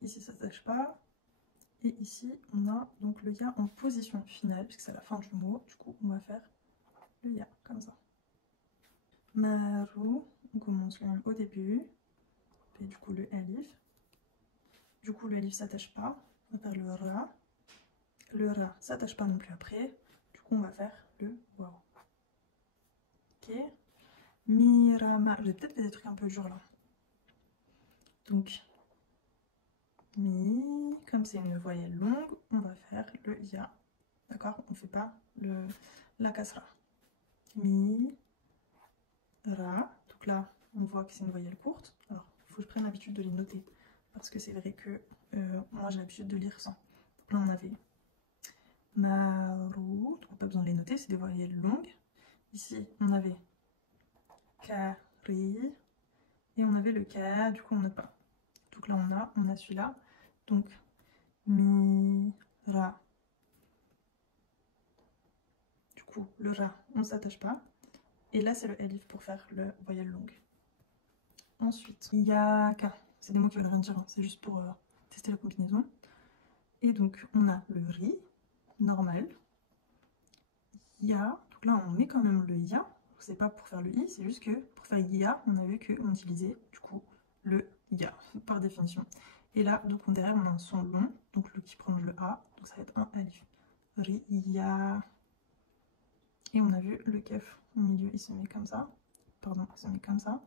Ici ça s'attache pas. Et ici on a donc le ya en position finale, puisque c'est la fin du mot. Du coup on va faire le ya comme ça. Maru, on commence le même au début. Et du coup le alif. Du coup le alif s'attache pas. On va faire le ra. Le ra s'attache pas non plus après. Du coup on va faire le waw. Ok. Mirama. J'ai peut-être fait des trucs un peu durs là. Donc mi, comme c'est une voyelle longue, on va faire le ya. D'accord? On ne fait pas la kasra. Mi, ra. Donc là, on voit que c'est une voyelle courte. Alors, il faut que je prenne l'habitude de les noter. Parce que c'est vrai que moi, j'ai l'habitude de lire sans. Donc là, on avait maru. Donc, on n'a pas besoin de les noter, c'est des voyelles longues. Ici, on avait kari. Et on avait le ka, du coup, on note pas. Donc là, on a celui-là. Donc, mi, ra. Du coup, le ra, on ne s'attache pas. Et là, c'est le alif pour faire le voyelle longue. Ensuite, yaka. C'est des mots qui veulent rien dire, hein. C'est juste pour tester la combinaison. Et donc, on a le ri, normal. Ya. Donc là, on met quand même le ya. C'est pas pour faire le i, c'est juste que pour faire ya, on a vu qu'on utilisait du coup le ya par définition. Et là, donc derrière, on a un son long, donc le qui prolonge le a. Donc ça va être un alif. Ri, ya. Et on a vu le kef au milieu, il se met comme ça. Pardon, il se met comme ça.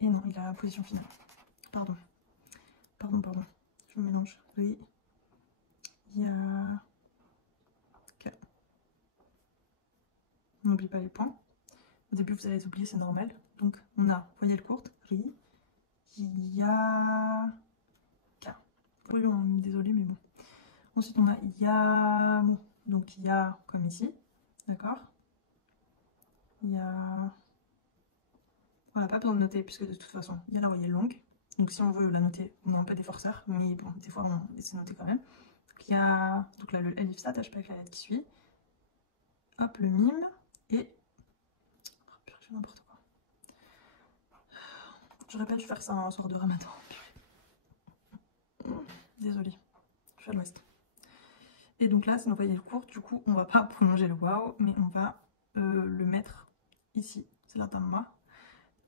Et non, il a la position finale. Pardon. Je me mélange. Oui. Ya. Ok. On n'oublie pas les points. Au début, vous allez les oublier, c'est normal. Donc, on a voyelle courte. Ri. Ya. Ka. Oui, désolé, mais bon. Ensuite, on a ya. Donc, ya comme ici. D'accord? Ya. Voilà, pas besoin de noter, puisque de toute façon, il y a la voyelle longue. Donc si on veut la noter, on n'a pas des forceurs, mais bon, des fois on essaie de noter quand même. Donc, donc là, le alif s'attache pas avec la lettre qui suit. Hop, le mime, et... Oh, purée, je fais n'importe quoi. J'aurais pas dû faire ça un soir de ramadan. Désolée, je suis à l'ouest. Et donc là, c'est une voyelle courte, du coup, on va pas prolonger le waouh, mais on va le mettre ici. C'est la tamma,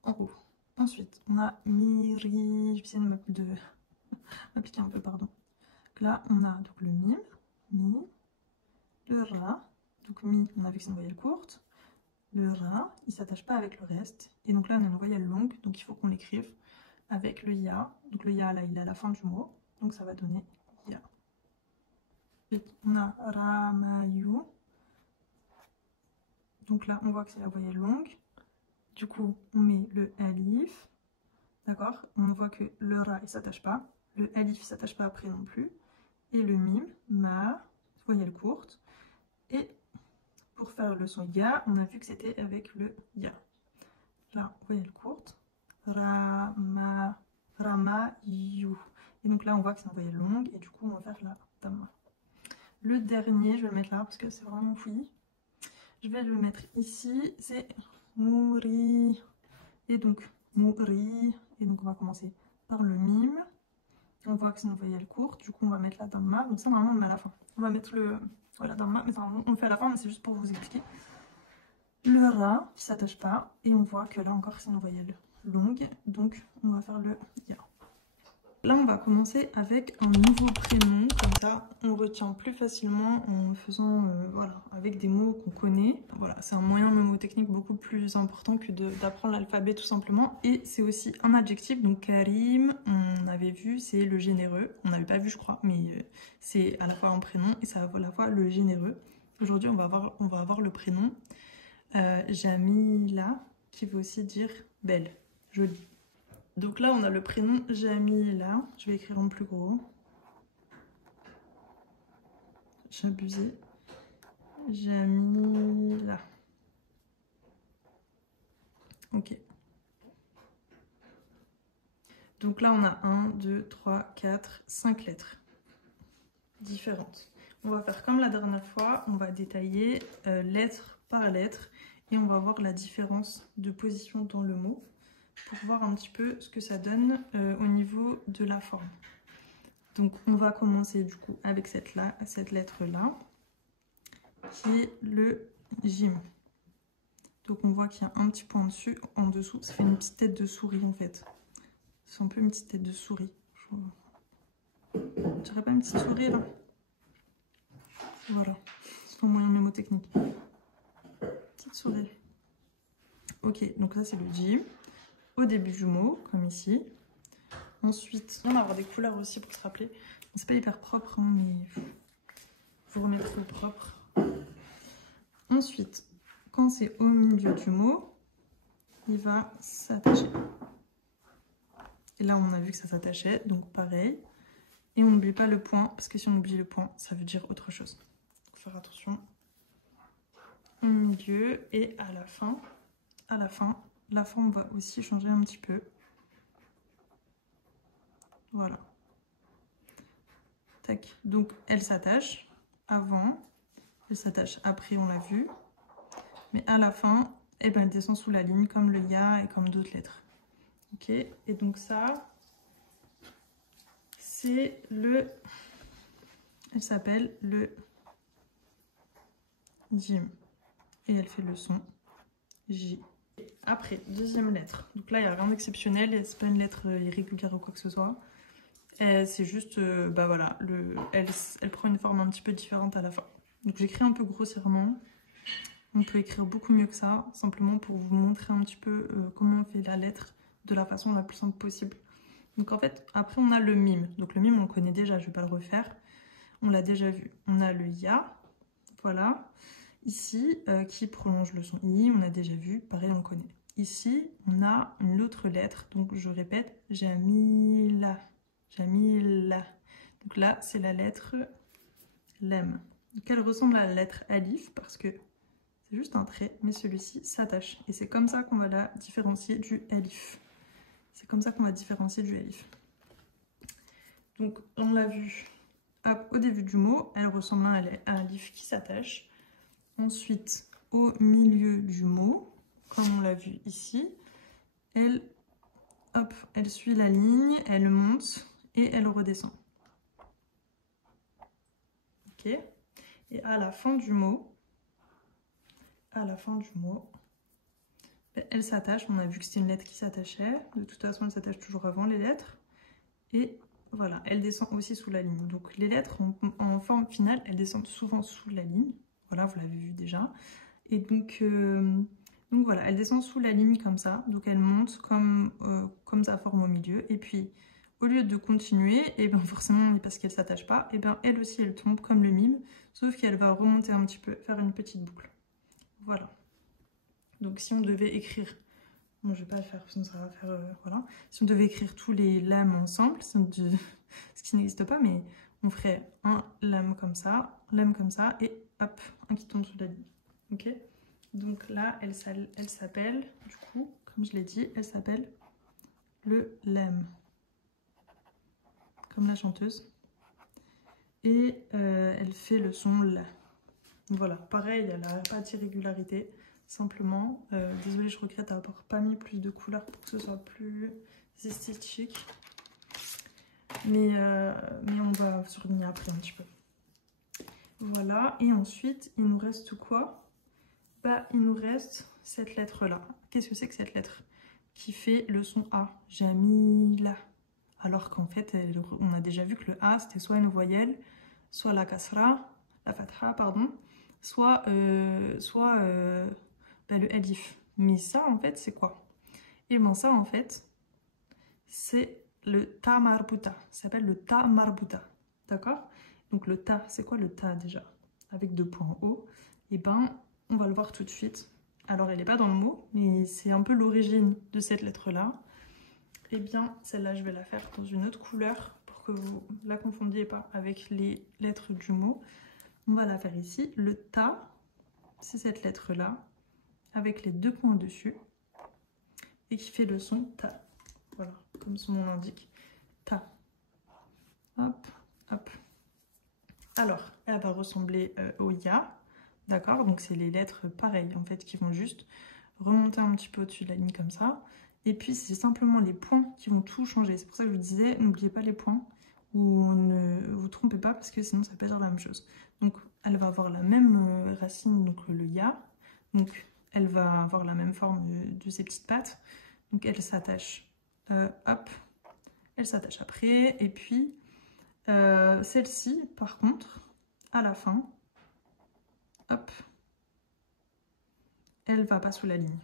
en haut. Ensuite, on a miri, je vais essayer de m'appliquer un peu, pardon. Donc là, on a donc le mime, mi, le ra. Donc mi, on a vu que c'est une voyelle courte. Le ra, il ne s'attache pas avec le reste. Et donc là, on a une voyelle longue, donc il faut qu'on l'écrive avec le ya. Donc le ya, là, il est à la fin du mot. Donc ça va donner ya. Et on a ramayu. Donc là, on voit que c'est la voyelle longue. Du coup, on met le alif. D'accord? On voit que le ra, il ne s'attache pas. Le alif, il ne s'attache pas après non plus. Et le mime, ma, voyelle courte. Et pour faire le son ya, on a vu que c'était avec le ya. Là, voyelle courte. Rama, rama, you. Et donc là, on voit que c'est une voyelle longue. Et du coup, on va faire la tamma. Le dernier, je vais le mettre là parce que c'est vraiment fouillis. Je vais le mettre ici. C'est mouri. Et donc, mouri. Et donc, on va commencer par le mime. On voit que c'est une voyelle courte. Du coup, on va mettre la tamma. Donc ça, normalement, on met à la fin. On va mettre le... Voilà, damma, mais ça, on le fait à la fin, mais c'est juste pour vous expliquer. Le ra qui s'attache pas, et on voit que là encore c'est une voyelle longue, donc on va faire le ya. Là on va commencer avec un nouveau prénom, comme ça on retient plus facilement en faisant voilà, avec des mots qu'on connaît. Voilà, c'est un moyen mnémotechnique beaucoup plus important que d'apprendre l'alphabet tout simplement. Et c'est aussi un adjectif, donc Karim, on avait vu, c'est le généreux. On n'avait pas vu je crois, mais c'est à la fois un prénom et ça à la fois le généreux. Aujourd'hui on va avoir le prénom Jamila, qui veut aussi dire belle, jolie. Donc là, on a le prénom Jamila. Je vais écrire en plus gros. J'ai abusé. Jamila. Ok. Donc là, on a 1, 2, 3, 4, 5 lettres différentes. On va faire comme la dernière fois. On va détailler lettre par lettre. Et on va voir la différence de position dans le mot. pour voir un petit peu ce que ça donne au niveau de la forme. Donc on va commencer du coup avec cette lettre-là, qui est le Jim. Donc on voit qu'il y a un petit point dessus, en dessous, ça fait une petite tête de souris en fait. C'est un peu une petite tête de souris. Je dirais pas une petite souris là. Voilà, c'est un moyen mémotechnique. Petite souris. Ok, donc là c'est le Jim. Au début du mot, comme ici. Ensuite, on va avoir des couleurs aussi pour se rappeler. C'est pas hyper propre, hein, mais vous remettrez au propre. Ensuite, quand c'est au milieu du mot, il va s'attacher. Et là, on a vu que ça s'attachait, donc pareil. Et on n'oublie pas le point, parce que si on oublie le point, ça veut dire autre chose. Donc, faire attention. Au milieu et à la fin. La forme va aussi changer un petit peu. Voilà. Tac. Donc, elle s'attache avant, elle s'attache après, on l'a vu. Mais à la fin, eh ben, elle descend sous la ligne, comme le ya et comme d'autres lettres. Ok. Et donc ça, c'est le... Elle s'appelle le Jim. Et elle fait le son J. Après, deuxième lettre. Donc là, il n'y a rien d'exceptionnel. C'est pas une lettre irrégulière ou quoi que ce soit. C'est juste, bah voilà, elle prend une forme un petit peu différente à la fin. Donc j'écris un peu grossièrement. On peut écrire beaucoup mieux que ça, simplement pour vous montrer un petit peu comment on fait la lettre de la façon la plus simple possible. Donc en fait, après on a le mime. Donc le mime, on le connaît déjà, je ne vais pas le refaire. On l'a déjà vu. On a le ya, voilà. Ici, qui prolonge le son i, on a déjà vu, pareil, on le connaît. Ici, on a une autre lettre, donc je répète, Jamila. Jamila. Donc là, c'est la lettre lem. Donc elle ressemble à la lettre alif parce que c'est juste un trait, mais celui-ci s'attache. Et c'est comme ça qu'on va la différencier du alif. C'est comme ça qu'on va différencier du alif. Donc on l'a vu au début du mot, elle ressemble à un alif qui s'attache. Ensuite, au milieu du mot, comme on l'a vu ici, elle suit la ligne, elle monte et elle redescend. Ok. Et à la fin du mot, elle s'attache. On a vu que c'était une lettre qui s'attachait. De toute façon, elle s'attache toujours avant les lettres. Et voilà, elle descend aussi sous la ligne. Donc les lettres en forme finale, elles descendent souvent sous la ligne. Voilà, vous l'avez vu déjà. Et donc voilà, elle descend sous la ligne comme ça. Donc elle monte comme sa forme au milieu. Et puis, au lieu de continuer, et bien forcément, parce qu'elle ne s'attache pas, et bien elle aussi, elle tombe comme le mime. Sauf qu'elle va remonter un petit peu, faire une petite boucle. Voilà. Donc si on devait écrire... Bon, je ne vais pas le faire, sinon ça va faire... voilà. Si on devait écrire tous les lames ensemble, ce qui n'existe pas, mais on ferait un lame comme ça, et hop, un qui tombe sous la ligne. Ok. Donc là, elle s'appelle, du coup, comme je l'ai dit, elle s'appelle le lem. Comme la chanteuse. Et elle fait le son la. Voilà, pareil, elle n'a pas d'irrégularité. Simplement, désolée, je regrette d'avoir pas mis plus de couleurs pour que ce soit plus esthétique. Mais on va se revenir après un petit peu. Voilà, et ensuite, il nous reste quoi? Bah, il nous reste cette lettre-là. Qu'est-ce que c'est que cette lettre? Qui fait le son A, Jamila. Alors qu'en fait, on a déjà vu que le A, c'était soit une voyelle, soit la kasra, la fatha, pardon, soit le alif. Mais ça, en fait, c'est quoi? Et bien ça, en fait, c'est le ta marbuta. Ça s'appelle le ta marbuta. D'accord? Donc le ta, c'est quoi le ta déjà? Avec deux points en haut. Et ben, on va le voir tout de suite. Alors, elle n'est pas dans le mot, mais c'est un peu l'origine de cette lettre-là. Et bien, celle-là, je vais la faire dans une autre couleur pour que vous ne la confondiez pas avec les lettres du mot. On va la faire ici. Le ta, c'est cette lettre-là, avec les deux points dessus, et qui fait le son ta. Voilà, comme son nom l'indique. Ta. Hop, hop. Alors, elle va ressembler au ya. D'accord, donc c'est les lettres pareilles en fait qui vont juste remonter un petit peu au-dessus de la ligne comme ça. Et puis c'est simplement les points qui vont tout changer. C'est pour ça que je vous disais, n'oubliez pas les points ou ne vous trompez pas parce que sinon ça peut dire la même chose. Donc elle va avoir la même racine, donc le ya. Donc elle va avoir la même forme de ses petites pattes. Donc elle s'attache, hop, elle s'attache après. Et puis celle-ci, par contre, à la fin, hop, elle va pas sous la ligne.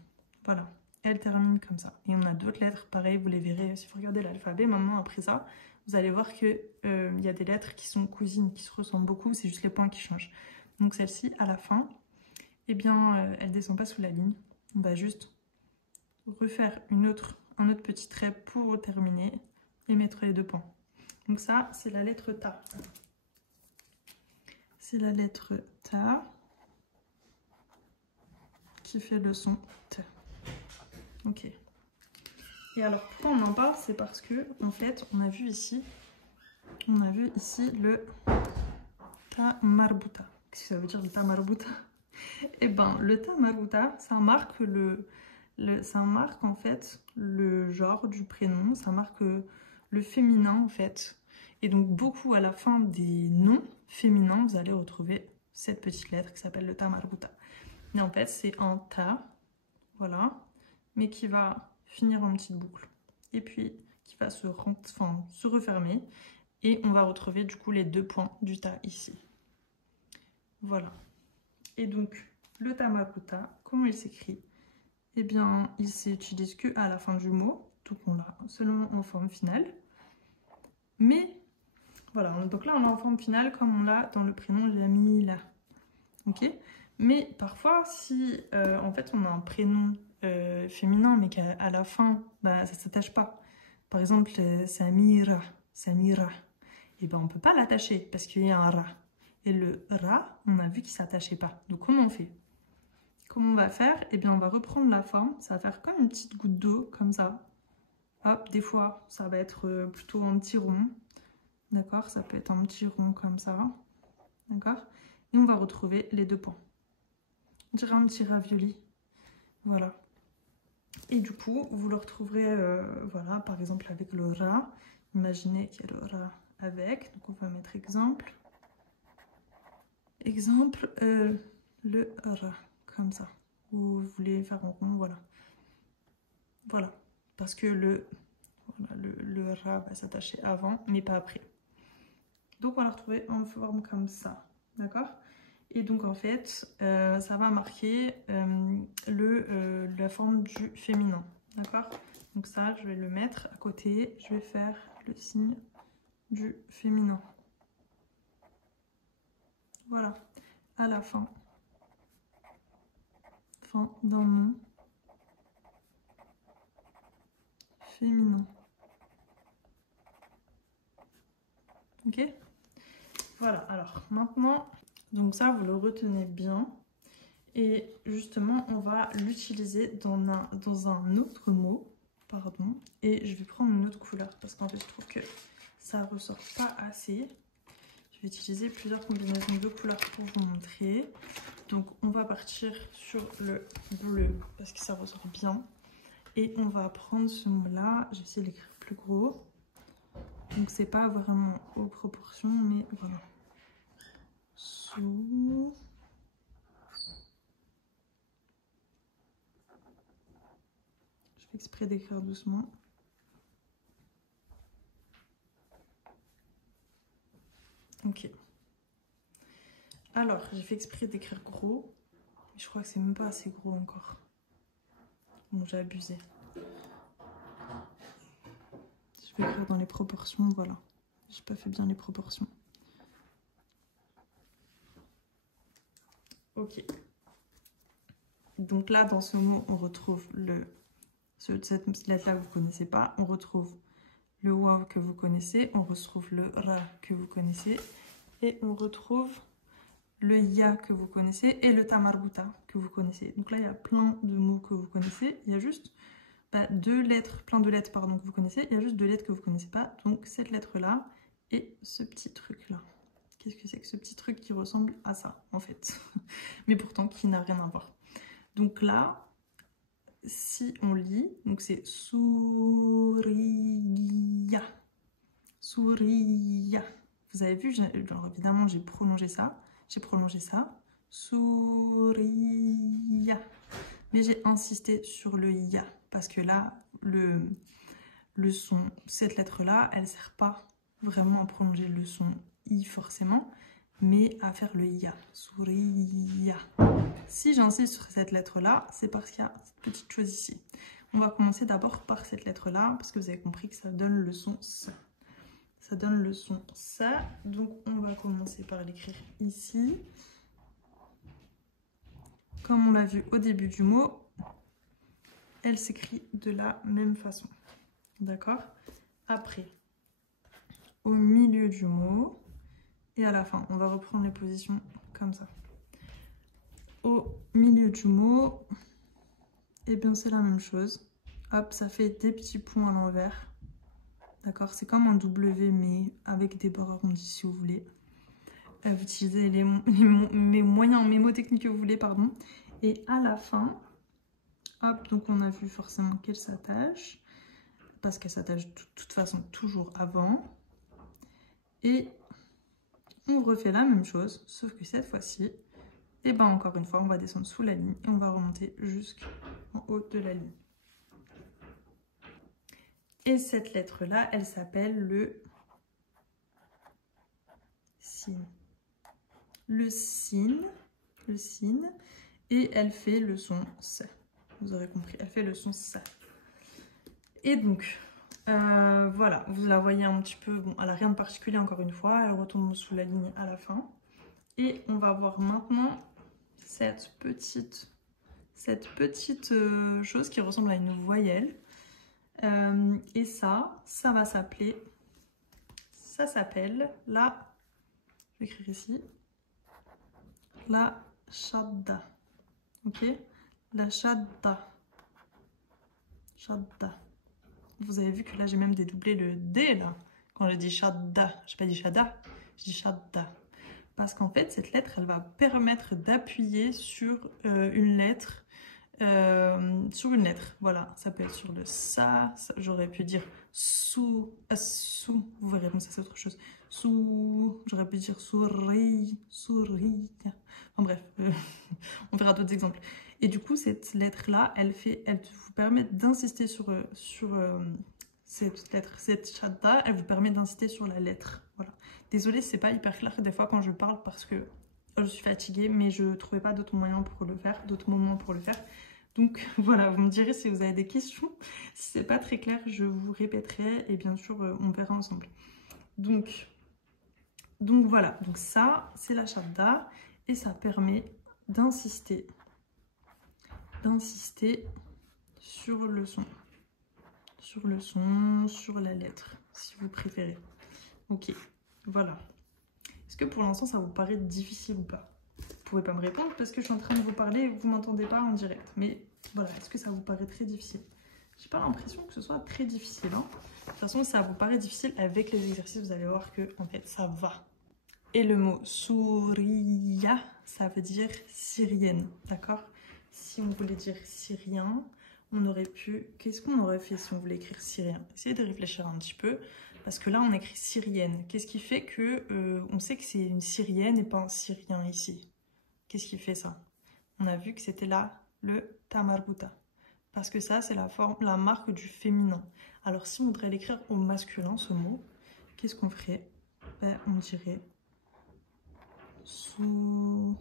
Voilà, elle termine comme ça. Et on a d'autres lettres, pareil, vous les verrez si vous regardez l'alphabet. Maintenant, après ça, vous allez voir qu'il y a des lettres qui sont cousines, qui se ressemblent beaucoup, c'est juste les points qui changent. Donc celle-ci, à la fin, eh bien, elle descend pas sous la ligne. On va juste refaire un autre petit trait pour terminer et mettre les deux points. Donc ça, c'est la lettre Ta. C'est la lettre Ta qui fait le son T. Ok. Et alors, pourquoi on en parle? C'est parce que, en fait, on a vu ici le Ta marbuta. Qu'est-ce que ça veut dire le Ta marbuta? Eh ben, le Ta marbuta, ça marque ça marque en fait le genre du prénom, ça marque le féminin en fait. Et donc beaucoup à la fin des noms féminins, vous allez retrouver cette petite lettre qui s'appelle le Ta marbuta. Mais en fait, c'est un Ta, voilà, mais qui va finir en petite boucle. Et puis qui va se refermer. Et on va retrouver du coup les deux points du Ta ici. Voilà. Et donc, le Ta marbuta, comment il s'écrit? Eh bien, il s'utilise que à la fin du mot, donc on l'a seulement en forme finale. Mais, voilà, donc là on l'a en forme finale comme on l'a dans le prénom Jamila. Ok? Mais parfois, si en fait on a un prénom féminin, mais qu'à la fin, bah, ça ne s'attache pas. Par exemple, Samira, et ben on ne peut pas l'attacher parce qu'il y a un Ra. Et le Ra, on a vu qu'il ne s'attachait pas. Donc comment on fait? Comment on va faire? Eh bien, on va reprendre la forme. Ça va faire comme une petite goutte d'eau, comme ça. Hop, des fois, ça va être plutôt un petit rond. D'accord? Ça peut être un petit rond comme ça. D'accord? Et on va retrouver les deux points. On dirait un petit ravioli. Voilà. Et du coup, vous le retrouverez, voilà, par exemple avec le Ra. Imaginez qu'il y a le Ra avec. Donc, on va mettre exemple. Exemple, le Ra. Comme ça. Vous voulez faire en rond, voilà. Voilà. Parce que le Ra va s'attacher avant, mais pas après. Donc, on va la retrouver en forme comme ça. D'accord? Et donc, en fait, ça va marquer la forme du féminin. D'accord? Donc ça, je vais le mettre à côté. Je vais faire le signe du féminin. Voilà. À la fin. Fin d'un nom féminin. Ok? Voilà. Alors, maintenant, donc ça, vous le retenez bien. Et justement, on va l'utiliser dans un autre mot. Pardon. Et je vais prendre une autre couleur parce qu'en fait, je trouve que ça ressort pas assez. Je vais utiliser plusieurs combinaisons de couleurs pour vous montrer. Donc, on va partir sur le bleu parce que ça ressort bien. Et on va prendre ce mot-là. J'ai essayé de l'écrire plus gros. Donc, c'est pas vraiment aux proportions, mais voilà. Sous. Je fais exprès d'écrire doucement. Ok. Alors, j'ai fait exprès d'écrire gros. Mais je crois que c'est même pas assez gros encore. Donc, j'ai abusé. Je vais écrire dans les proportions, voilà. J'ai pas fait bien les proportions. Ok. Donc là, dans ce mot, on retrouve cette lettre-là que vous ne connaissez pas. On retrouve le waw que vous connaissez. On retrouve le ra que vous connaissez. Et on retrouve le ya que vous connaissez et le ta marbuta que vous connaissez. Donc là, il y a plein de mots que vous connaissez. Il y a juste plein de lettres pardon, que vous connaissez. Il y a juste deux lettres que vous ne connaissez pas. Donc cette lettre-là et ce petit truc-là. Qu'est-ce que c'est que ce petit truc qui ressemble à ça, en fait? Mais pourtant, qui n'a rien à voir. Donc là, si on lit, donc c'est Souriya. Souriya. Vous avez vu, alors évidemment j'ai prolongé ça. Souriya. Mais j'ai insisté sur le ya. Parce que là, le son, cette lettre-là, elle ne sert pas vraiment à prolonger le son i forcément, mais à faire le ya. Souriya. Si j'insiste sur cette lettre-là, c'est parce qu'il y a cette petite chose ici. On va commencer d'abord par cette lettre-là, parce que vous avez compris que ça donne le son ça. Ça donne le son ça. Donc on va commencer par l'écrire ici. Comme on l'a vu au début du mot, elle s'écrit de la même façon. D'accord? Après, au milieu du mot, et à la fin, on va reprendre les positions comme ça. Au milieu du mot, et bien c'est la même chose. Hop, ça fait des petits points à l'envers. D'accord? C'est comme un W, mais avec des bords arrondis si vous voulez. Vous utilisez les moyens mémotechniques que vous voulez, pardon. Et à la fin, hop, donc on a vu forcément qu'elle s'attache. Parce qu'elle s'attache de toute façon toujours avant. Et on refait la même chose, sauf que cette fois-ci, et ben encore une fois, on va descendre sous la ligne et on va remonter jusqu'en haut de la ligne. Et cette lettre-là, elle s'appelle le sin. Le sin, et elle fait le son sa. Vous aurez compris, elle fait le son sa. Et donc, voilà, vous la voyez un petit peu, bon, elle n'a rien de particulier encore une fois, elle retombe sous la ligne à la fin. Et on va voir maintenant cette petite chose qui ressemble à une voyelle. Et ça va s'appeler, ça s'appelle la, je vais écrire ici, la shadda. Ok? La shadda. Shadda. Vous avez vu que là j'ai même dédoublé le D là. Quand je dis shadda, j'ai pas dit shadda, je dis shadda. Parce qu'en fait cette lettre elle va permettre d'appuyer sur une lettre. Voilà, ça peut être sur le ça j'aurais pu dire sous, vous verrez, comme ça c'est autre chose. Sous, j'aurais pu dire souris, enfin bref, on verra d'autres exemples. Et du coup, cette lettre-là, elle vous permet d'insister sur cette lettre, cette shadda, elle vous permet d'insister sur la lettre. Voilà. Désolée, c'est pas hyper clair des fois quand je parle parce que je suis fatiguée, mais je trouvais pas d'autres moyens pour le faire, d'autres moments pour le faire. Donc voilà, vous me direz si vous avez des questions. Si c'est pas très clair, je vous répéterai et bien sûr, on verra ensemble. Donc voilà, donc ça, c'est la shadda et ça permet d'insister sur le son, sur la lettre, si vous préférez. Ok, voilà. Est-ce que pour l'instant, ça vous paraît difficile ou pas? Vous pouvez pas me répondre parce que je suis en train de vous parler et vous m'entendez pas en direct. Mais voilà, est-ce que ça vous paraît très difficile? J'ai pas l'impression que ce soit très difficile. Hein. De toute façon, ça vous paraît difficile avec les exercices, vous allez voir que en fait, ça va. Et le mot Souriya, ça veut dire syrienne, d'accord? Si on voulait dire syrien, on aurait pu... Qu'est-ce qu'on aurait fait si on voulait écrire syrien? Essayez de réfléchir un petit peu, parce que là, on écrit syrienne. Qu'est-ce qui fait que on sait que c'est une syrienne et pas un syrien ici? Qu'est-ce qui fait ça? On a vu que c'était là le tamarbuta. Parce que ça, c'est la marque du féminin. Alors, si on voudrait l'écrire au masculin, ce mot, qu'est-ce qu'on ferait? Ben, on dirait... Souriya.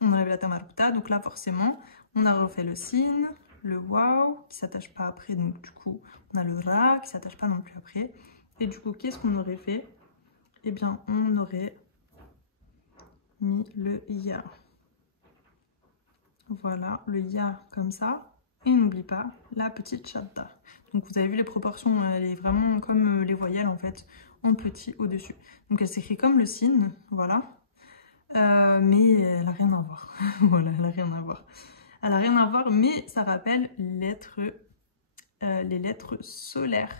On enlève la tamarbuta, donc là forcément on a refait le sin, le waouh qui s'attache pas après, donc du coup on a le ra qui s'attache pas non plus après. Et du coup qu'est-ce qu'on aurait fait? Eh bien on aurait mis le ya. Voilà, le ya comme ça. Et n'oublie pas la petite shadda. Donc vous avez vu les proportions, elle est vraiment comme les voyelles en fait, en petit au-dessus. Donc elle s'écrit comme le sin, voilà. Mais elle n'a rien à voir. Voilà, elle n'a rien à voir. Elle n'a rien à voir, mais ça rappelle les lettres solaires.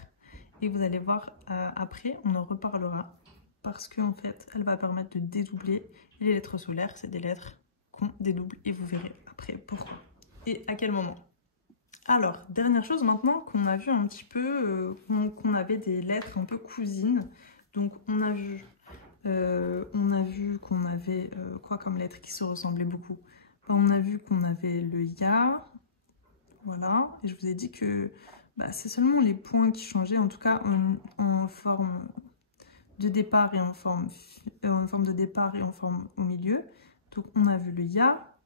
Et vous allez voir après, on en reparlera. Parce qu'en fait, elle va permettre de dédoubler. Et les lettres solaires, c'est des lettres qu'on dédouble et vous verrez. après. Pourquoi et à quel moment? Alors, dernière chose maintenant qu'on a vu un petit peu, qu'on avait des lettres un peu cousines. Donc on a vu qu'on avait quoi comme lettres qui se ressemblaient beaucoup. Enfin, on a vu qu'on avait le ya, voilà, et je vous ai dit que bah, c'est seulement les points qui changeaient, en tout cas en forme de départ et en forme de départ et en forme au milieu. Donc on a vu le ya,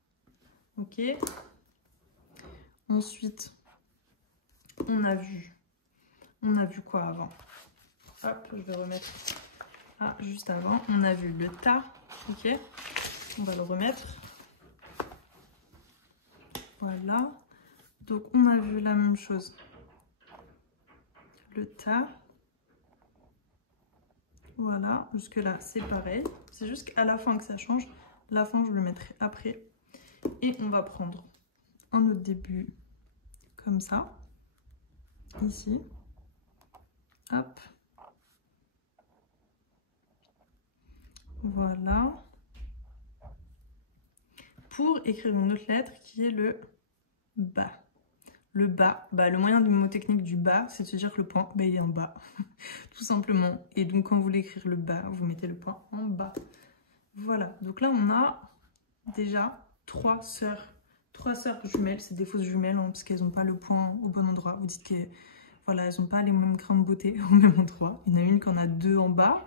ok. Ensuite, on a vu quoi avant? Hop, je vais remettre juste avant. On a vu le ta, ok. On va le remettre. Voilà. Donc on a vu la même chose. Le ta. Voilà, jusque là c'est pareil. C'est juste qu'à la fin que ça change. La fin je le mettrai après. Et on va prendre un autre début comme ça. Ici. Hop. Voilà. Pour écrire une autre lettre qui est le bas. Le bas, le moyen de mnémotechnique du bas, c'est de se dire que le point, il est en bas, tout simplement. Et donc quand vous voulez écrire le bas, vous mettez le point en bas. Voilà, donc là on a déjà trois sœurs jumelles, c'est des fausses jumelles, hein, parce qu'elles n'ont pas le point au bon endroit. Vous dites qu'elles voilà, n'ont pas les mêmes grains de beauté au même endroit. Il y en a une qui en a deux en bas,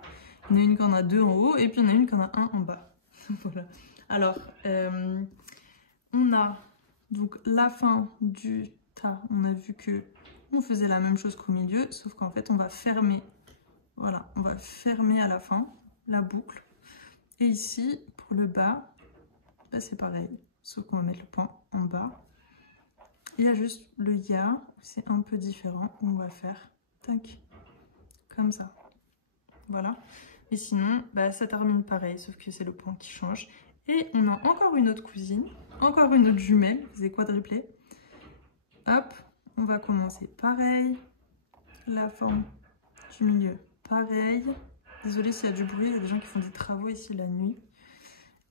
il y en a une qui en a deux en haut, et puis il y en a une qui en a un en bas. Voilà. Alors, on a donc la fin du ta, on a vu que on faisait la même chose qu'au milieu, sauf qu'en fait on va fermer, voilà, on va fermer à la fin la boucle. Et ici, pour le bas, c'est pareil, sauf qu'on va mettre le point en bas. Il y a juste le ya, c'est un peu différent, on va faire tac, comme ça. Voilà. Et sinon, ça termine pareil, sauf que c'est le point qui change. Et on a encore une autre cousine, encore une autre jumelle, c'est quadruplé. Hop, on va commencer pareil. La forme du milieu, pareil. Désolée s'il y a du bruit, il y a des gens qui font des travaux ici la nuit.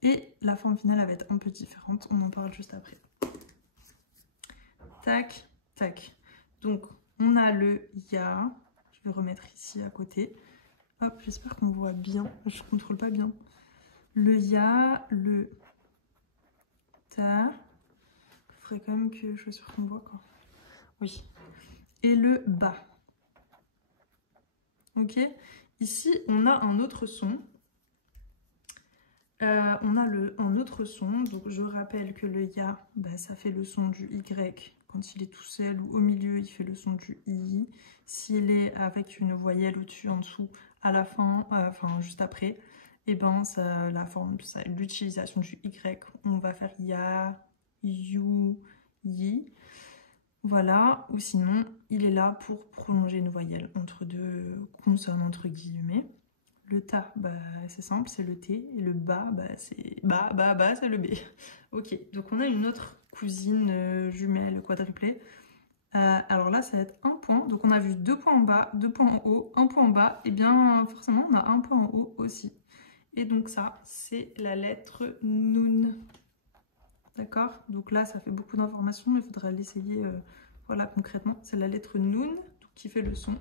Et la forme finale elle va être un peu différente, on en parle juste après. Tac, tac. Donc, on a le ya. Je vais remettre ici à côté. Hop, j'espère qu'on voit bien. Je ne contrôle pas bien. Le ya, le ta. Il faudrait quand même que je sois sûre qu'on voit, quoi. Oui. Et le ba. Ok. Ici, on a un autre son. On a un autre son. Donc, je rappelle que le ya, ça fait le son du y. Quand il est tout seul ou au milieu, il fait le son du i. S'il est avec une voyelle au-dessus, en dessous, à la fin, juste après, et l'utilisation du y, on va faire ya, you, yi. Voilà, ou sinon, il est là pour prolonger une voyelle entre deux consonnes, entre guillemets. Le ta, c'est simple, c'est le T. Et le ba, c'est c'est le B. Ok, donc on a une autre cousine jumelle quadruplée. Alors là, ça va être un point. Donc on a vu 2 points en bas, 2 points en haut, 1 point en bas. Et bien forcément, on a 1 point en haut aussi. Et donc ça, c'est la lettre nun. D'accord? Donc là, ça fait beaucoup d'informations. Il faudra l'essayer voilà, concrètement. C'est la lettre nun qui fait le son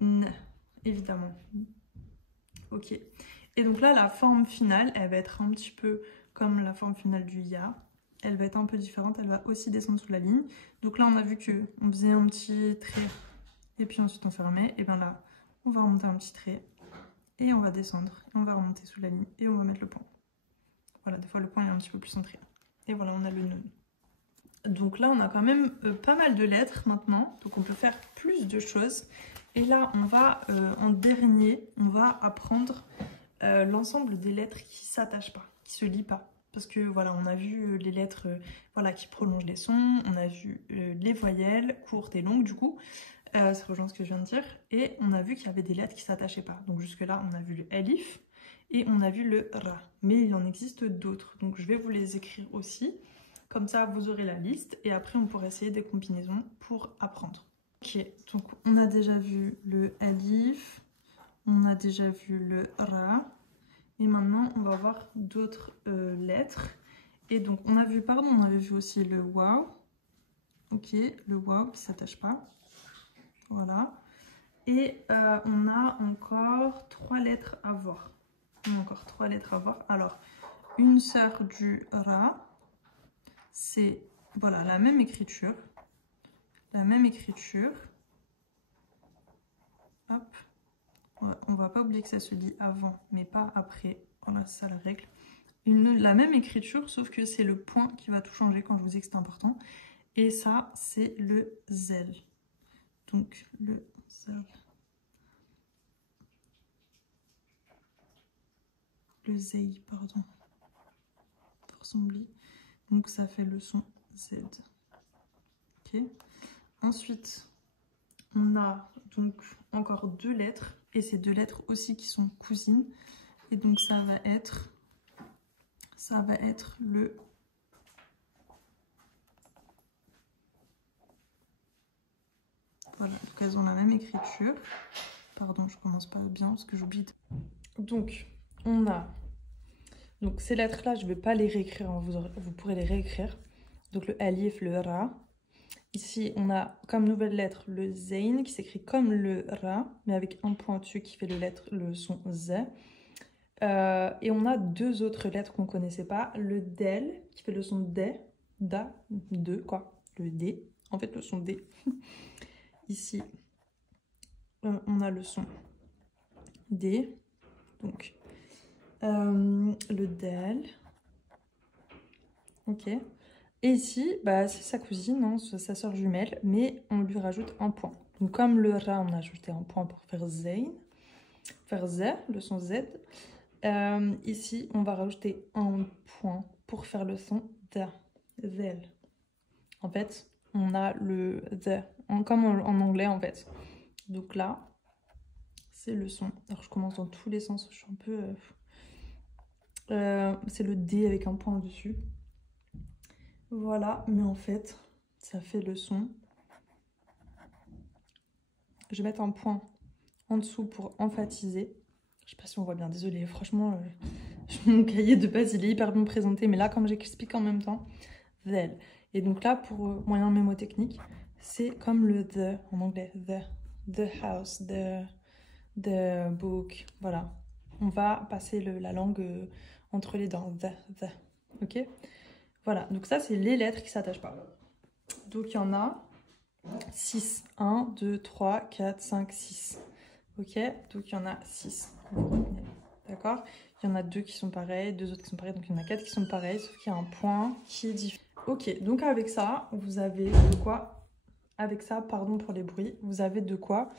n, évidemment. Ok. Et donc là, la forme finale, elle va être un petit peu comme la forme finale du ya. Elle va être un peu différente, elle va aussi descendre sous la ligne. Donc là, on a vu qu'on faisait un petit trait et puis ensuite on fermait. Et bien là, on va remonter un petit trait et on va descendre. Et on va remonter sous la ligne et on va mettre le point. Voilà, des fois le point est un petit peu plus centré. Et voilà, on a le nun. Donc là, on a quand même pas mal de lettres maintenant. Donc on peut faire plus de choses. Et là, on va, en dernier, on va apprendre l'ensemble des lettres qui ne s'attachent pas, qui ne se lient pas. Parce que voilà, on a vu les lettres voilà, qui prolongent les sons, on a vu les voyelles courtes et longues du coup, ça rejoint ce que je viens de dire, et on a vu qu'il y avait des lettres qui ne s'attachaient pas. Donc jusque là, on a vu le alif et on a vu le ra, mais il en existe d'autres. Donc je vais vous les écrire aussi, comme ça vous aurez la liste, et après on pourra essayer des combinaisons pour apprendre. Ok, donc on a déjà vu le alif, on a déjà vu le ra. Et maintenant, on va voir d'autres lettres. Et donc, on avait vu aussi le waouh. Ok, le waouh qui s'attache pas. Voilà. Et on a encore 3 lettres à voir. On a encore 3 lettres à voir. Alors, une sœur du ra, c'est voilà, la même écriture. La même écriture. Hop. On va pas oublier que ça se lit avant, mais pas après. Voilà, c'est ça la règle. La même écriture, sauf que c'est le point qui va tout changer quand je vous dis que c'est important. Et ça, c'est le zel. Donc, le zel. Le zei, pardon. Pour ressembler. Donc, ça fait le son Z. Ok. Ensuite, on a donc encore 2 lettres. Et ces 2 lettres aussi qui sont cousines. Et donc, ça va être le... Voilà, donc elles ont la même écriture. Pardon, je commence pas bien parce que j'oublie. Donc, on a... Donc, ces lettres-là, je ne vais pas les réécrire, hein, vous pourrez les réécrire. Donc, le alif, le ra. Ici, on a comme nouvelle lettre le zain qui s'écrit comme le ra, mais avec un point dessus qui fait le son z. Et on a 2 autres lettres qu'on ne connaissait pas. Le del qui fait le son d, da, de quoi, le d, en fait le son d. Ici, on a le son d, donc le del, ok. Et ici, bah, c'est sa cousine, hein, sa sœur jumelle, mais on lui rajoute un point. Donc comme le ra, on a ajouté un point pour faire zain, faire z, le son z. Ici, on va rajouter un point pour faire le son da, zel. En fait, on a le the, comme en anglais en fait. Donc là, c'est le son. Alors je commence dans tous les sens, je suis un peu... c'est le D avec un point dessus. Voilà, mais en fait, ça fait le son. Je vais mettre un point en dessous pour emphatiser. Je sais pas si on voit bien, désolée, franchement, mon cahier de base, il est hyper bien présenté, mais là, comme j'explique en même temps, the. Et donc là, pour moyen mémotechnique, c'est comme le the en anglais, the house, the book, voilà. On va passer la langue entre les dents, the, ok. Voilà, donc ça, c'est les lettres qui s'attachent pas. Donc il y en a 6, 1, 2, 3, 4, 5, 6. Ok, donc il y en a 6. D'accord. Il y en a 2 qui sont pareils, 2 autres qui sont pareils, donc il y en a 4 qui sont pareils, sauf qu'il y a un point qui est différent. Ok, donc avec ça, vous avez de quoi... Avec ça, pardon pour les bruits, vous avez de quoi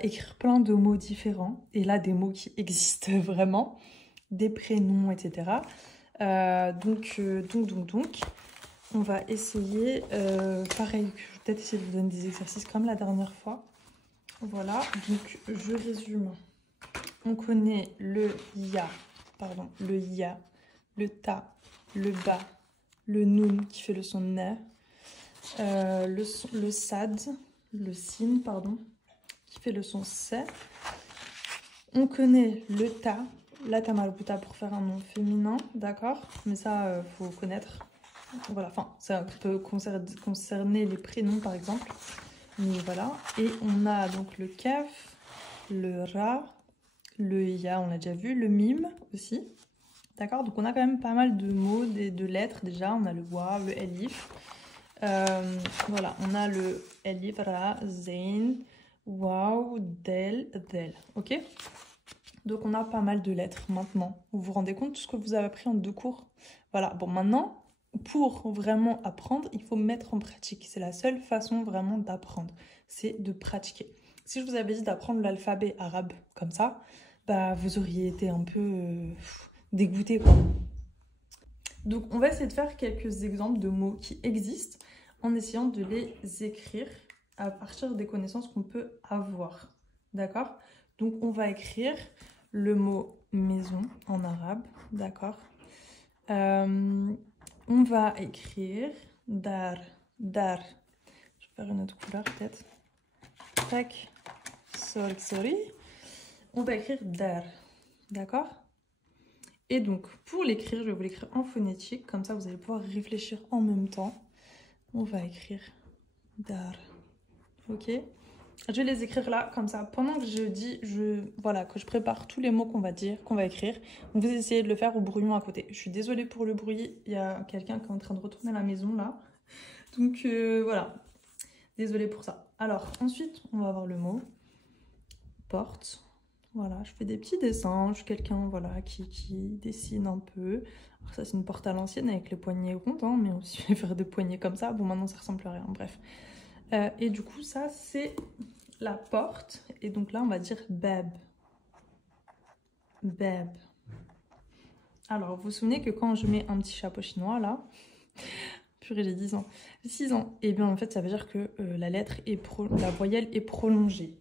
écrire plein de mots différents. Et là, des mots qui existent vraiment, des prénoms, etc. Donc, on va essayer, pareil, je vais peut-être essayer de vous donner des exercices comme la dernière fois. Voilà, donc je résume. On connaît le ya, le ta, le ba, le nun qui fait le son ne, le sad, le sin, pardon, qui fait le son se. On connaît le ta, la tamarbuta pour faire un nom féminin, d'accord? Mais ça, faut connaître. Voilà, enfin, ça peut concerner les prénoms par exemple. Mais voilà. Et on a donc le kaf, le ra, le ya, on l'a déjà vu, le mime aussi. D'accord? Donc on a quand même pas mal de mots, de lettres déjà. On a le wa, le elif. Voilà, on a le elif, ra, zain, waw, del, del. Ok? Donc on a pas mal de lettres maintenant. Vous vous rendez compte de ce que vous avez appris en 2 cours? Voilà, bon maintenant, pour vraiment apprendre, il faut mettre en pratique. C'est la seule façon vraiment d'apprendre, c'est de pratiquer. Si je vous avais dit d'apprendre l'alphabet arabe comme ça, bah vous auriez été un peu dégoûté quoi. Donc on va essayer de faire quelques exemples de mots qui existent en essayant de les écrire à partir des connaissances qu'on peut avoir. D'accord? Donc on va écrire le mot maison en arabe, d'accord. On va écrire dar, dar. Je vais faire une autre couleur peut-être. Tac, sorry. On va écrire dar, d'accord. Et donc, pour l'écrire, je vais vous l'écrire en phonétique, comme ça vous allez pouvoir réfléchir en même temps. On va écrire dar, ok? Je vais les écrire là, comme ça, pendant que je dis, voilà, que je prépare tous les mots qu'on va dire, qu'on va écrire. Vous essayez de le faire au brouillon à côté. Je suis désolée pour le bruit, il y a quelqu'un qui est en train de retourner à la maison là. Donc voilà, désolée pour ça. Alors, ensuite, on va avoir le mot porte. Voilà, je fais des petits dessins, je suis quelqu'un voilà, qui dessine un peu. Alors ça, c'est une porte à l'ancienne avec les poignées rondes, hein, mais aussi je vais faire des poignées comme ça. Bon, maintenant, ça ressemble plus à rien, bref. Et du coup, ça, c'est la porte. Et donc là, on va dire bab. Bab. Alors, vous vous souvenez que quand je mets un petit chapeau chinois, là, purée, j'ai 10 ans, 6 ans, et bien en fait, ça veut dire que la voyelle est prolongée.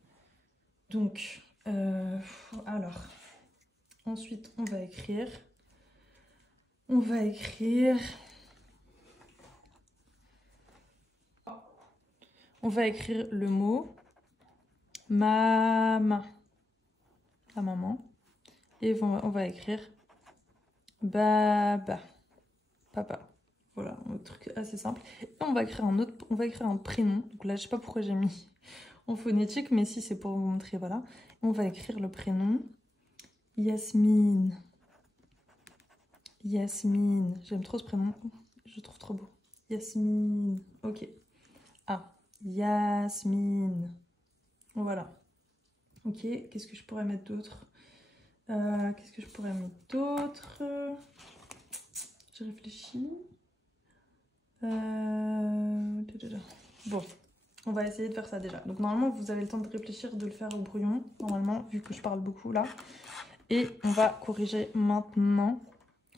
Donc, alors, ensuite, on va écrire le mot maman, la maman, et on va écrire baba, papa. Voilà, un truc assez simple. Et on va écrire un prénom. Donc là, je sais pas pourquoi j'ai mis en phonétique, mais si c'est pour vous montrer, voilà. On va écrire le prénom Yasmine. Yasmine. J'aime trop ce prénom. Je le trouve trop beau. Yasmine. Ok. Ah, Yasmine. Voilà. Ok, qu'est-ce que je pourrais mettre d'autre? J'ai réfléchi. Bon, on va essayer de faire ça déjà. Donc normalement, vous avez le temps de réfléchir, de le faire au brouillon, normalement, vu que je parle beaucoup là. Et on va corriger maintenant.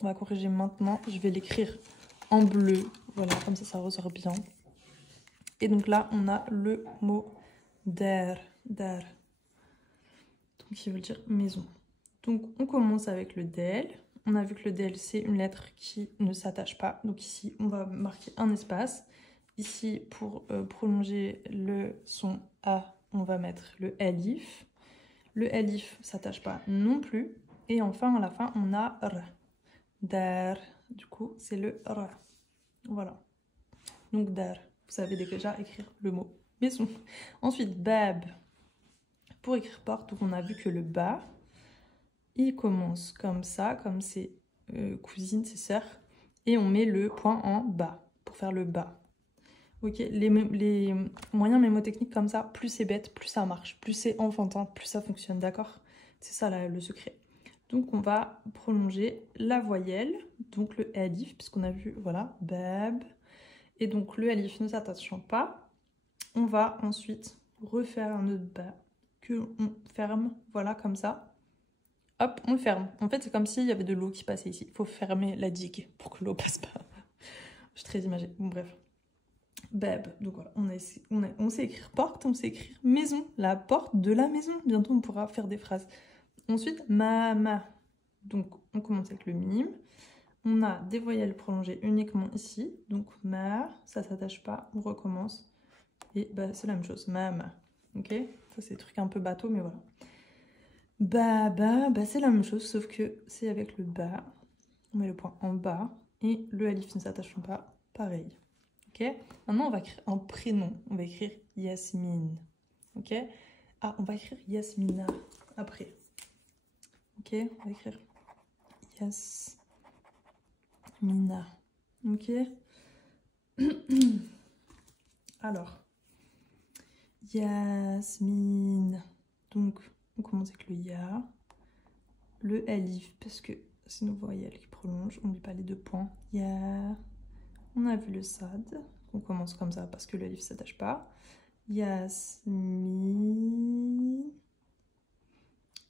Je vais l'écrire en bleu. Voilà, comme ça ressort bien. Et donc là, on a le mot der. Der. Donc, qui veut dire maison. Donc, on commence avec le del. On a vu que le del, c'est une lettre qui ne s'attache pas. Donc ici, on va marquer un espace. Ici, pour prolonger le son A, on va mettre le alif. Le alif ne s'attache pas non plus. Et enfin, à la fin, on a r. Dar. Du coup, c'est le r. Voilà. Donc, dar. Vous savez déjà écrire le mot maison. Ensuite, bab. Pour écrire porte, donc on a vu que le bas, il commence comme ça, comme ses cousines, ses sœurs. Et on met le point en bas pour faire le bas. Ok, les moyens mémotechniques comme ça, plus c'est bête, plus ça marche. Plus c'est enfantin, plus ça fonctionne, d'accord? C'est ça là, le secret. Donc on va prolonger la voyelle, donc le alif, puisqu'on a vu, voilà, bab. Et donc le alif ne s'attachant pas, on va ensuite refaire un autre bas que on ferme, voilà, comme ça. Hop, on le ferme. En fait, c'est comme s'il y avait de l'eau qui passait ici. Il faut fermer la digue pour que l'eau passe pas. Je suis très imagée. Bon, bref. Bab. Donc voilà, on sait écrire porte, on sait écrire maison. La porte de la maison. Bientôt, on pourra faire des phrases. Ensuite, mama. Donc, on commence avec le mime. On a des voyelles prolongées uniquement ici. Donc, ma, ça s'attache pas. On recommence. Et bah, c'est la même chose. Mama. Ok? Ça, c'est des trucs un peu bateau, mais voilà. Bah, c'est la même chose, sauf que c'est avec le bas. On met le point en bas. Et le alif ne s'attache pas. Pareil. Ok? Maintenant, on va écrire un prénom. On va écrire Yasmine. Ok? Ah, on va écrire Yasmina après. Ok? On va écrire Yasmina. Ok? Alors, Yasmine. Donc, on commence avec le ya. Le alif, parce que c'est nos voyelles qui prolongent. On n'oublie pas les deux points. Ya. On a vu le sad. On commence comme ça parce que le alif ne s'attache pas. Yasmine.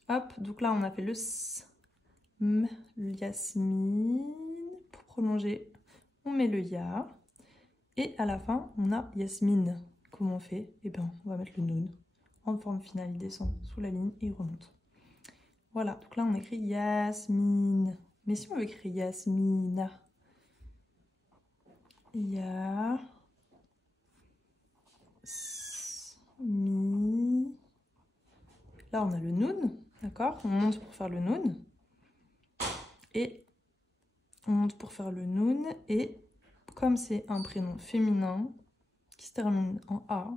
Hop, donc là on a fait le s, m, Yasmine. Pour prolonger, on met le ya. Et à la fin, on a Yasmine. Comment on fait? Eh bien, on va mettre le nun. En forme finale, il descend sous la ligne et il remonte. Voilà, donc là on écrit Yasmine. Mais si on veut écrire Yasmina, Ya, Mi. Là on a le nun, d'accord? On monte pour faire le nun. et on monte pour faire le noun. Et comme c'est un prénom féminin qui se termine en A,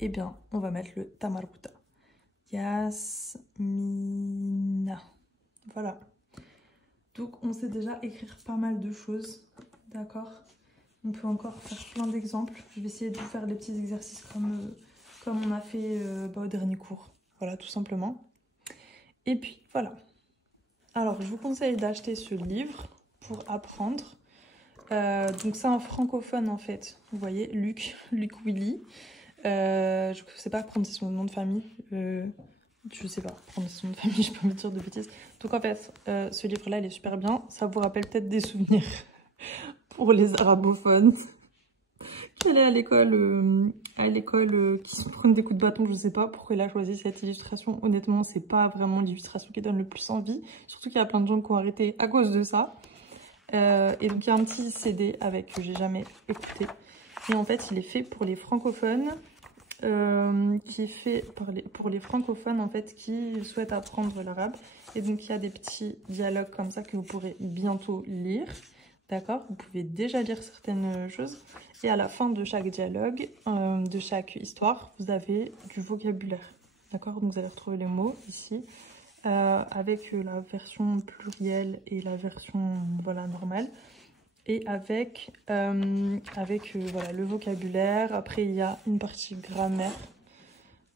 eh bien, on va mettre le tamaruta. Yasmina. Voilà. Donc, on sait déjà écrire pas mal de choses. D'accord? On peut encore faire plein d'exemples. Je vais essayer de vous faire des petits exercices comme on a fait au dernier cours. Voilà, tout simplement. Et puis, voilà. Alors, je vous conseille d'acheter ce livre pour apprendre. Donc, c'est un francophone, en fait. Vous voyez, Luc Willy. Je ne sais pas prononcer son nom de famille. Je sais pas prononcer son nom de famille, je peux pas me dire de bêtises. Donc, en fait, ce livre-là, il est super bien. Ça vous rappelle peut-être des souvenirs pour les arabophones. Qui allait à l'école, qui se prennent des coups de bâton, je sais pas pourquoi il a choisi cette illustration. Honnêtement, c'est pas vraiment l'illustration qui donne le plus envie. Surtout qu'il y a plein de gens qui ont arrêté à cause de ça. Et donc il y a un petit CD avec que j'ai jamais écouté. Et en fait, il est fait pour les francophones. Qui est fait pour les francophones en fait qui souhaitent apprendre l'arabe. Et donc il y a des petits dialogues comme ça que vous pourrez bientôt lire. D'accord? Vous pouvez déjà lire certaines choses. Et à la fin de chaque dialogue, de chaque histoire, vous avez du vocabulaire. D'accord? Donc vous allez retrouver les mots ici, avec la version plurielle et la version voilà, normale. Et avec, voilà, le vocabulaire. Après, il y a une partie grammaire.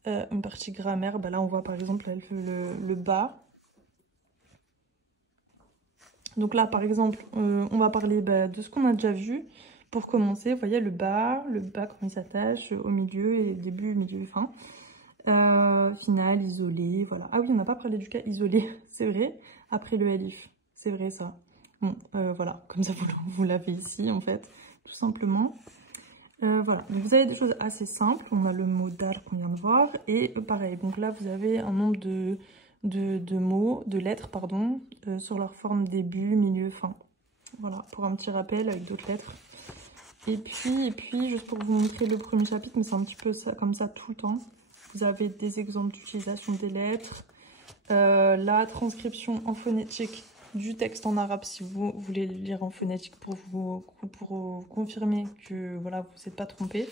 Bah, là, on voit par exemple le bas. Donc là, par exemple, on va parler de ce qu'on a déjà vu. Pour commencer, vous voyez le bas, comment il s'attache, au milieu, et début, milieu, fin. Final, isolé, voilà. Ah oui, on n'a pas parlé du cas isolé, c'est vrai. Après le alif, c'est vrai ça. Bon, voilà, comme ça vous l'avez ici, en fait, tout simplement. Voilà, donc vous avez des choses assez simples. On a le mot dar qu'on vient de voir. Et pareil, donc là, vous avez un nombre de mots, de lettres, pardon, sur leur forme début, milieu, fin. Voilà, pour un petit rappel avec d'autres lettres. Et puis, juste pour vous montrer le premier chapitre, mais c'est un petit peu ça, comme ça tout le temps. Vous avez des exemples d'utilisation des lettres. La transcription en phonétique du texte en arabe si vous voulez le lire en phonétique pour vous confirmer que voilà, vous n'êtes pas trompé.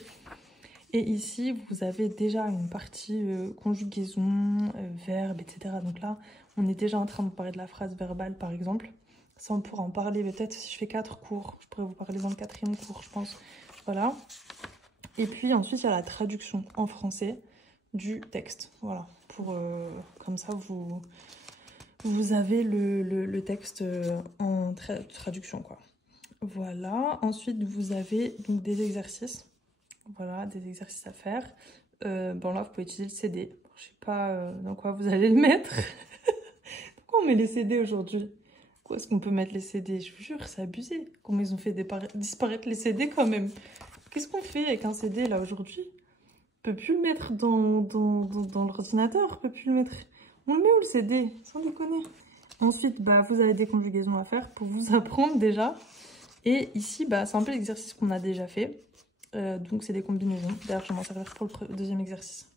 Et ici, vous avez déjà une partie conjugaison, verbe, etc. Donc là, on est déjà en train de parler de la phrase verbale, par exemple. Ça, on pourra en parler peut-être si je fais 4 cours. Je pourrais vous parler dans le 4e cours, je pense. Voilà. Et puis ensuite, il y a la traduction en français du texte. Voilà. Pour, comme ça, vous avez le texte en traduction, quoi. Voilà. Ensuite, vous avez donc des exercices. Voilà, des exercices à faire. Bon, là, vous pouvez utiliser le CD. Je sais pas dans quoi vous allez le mettre. Pourquoi on met les CD aujourd'hui? Où est-ce qu'on peut mettre les CD? Je vous jure, c'est abusé. Comment ils ont fait disparaître les CD quand même? Qu'est-ce qu'on fait avec un CD là aujourd'hui? On peut plus le mettre dans l'ordinateur. On peut plus le mettre... On le met où le CD? Sans déconner. Ensuite, bah, vous avez des conjugaisons à faire pour vous apprendre déjà. Et ici, bah, c'est un peu l'exercice qu'on a déjà fait. Donc, c'est des combinaisons. D'ailleurs, je vais m'en servir pour le deuxième exercice.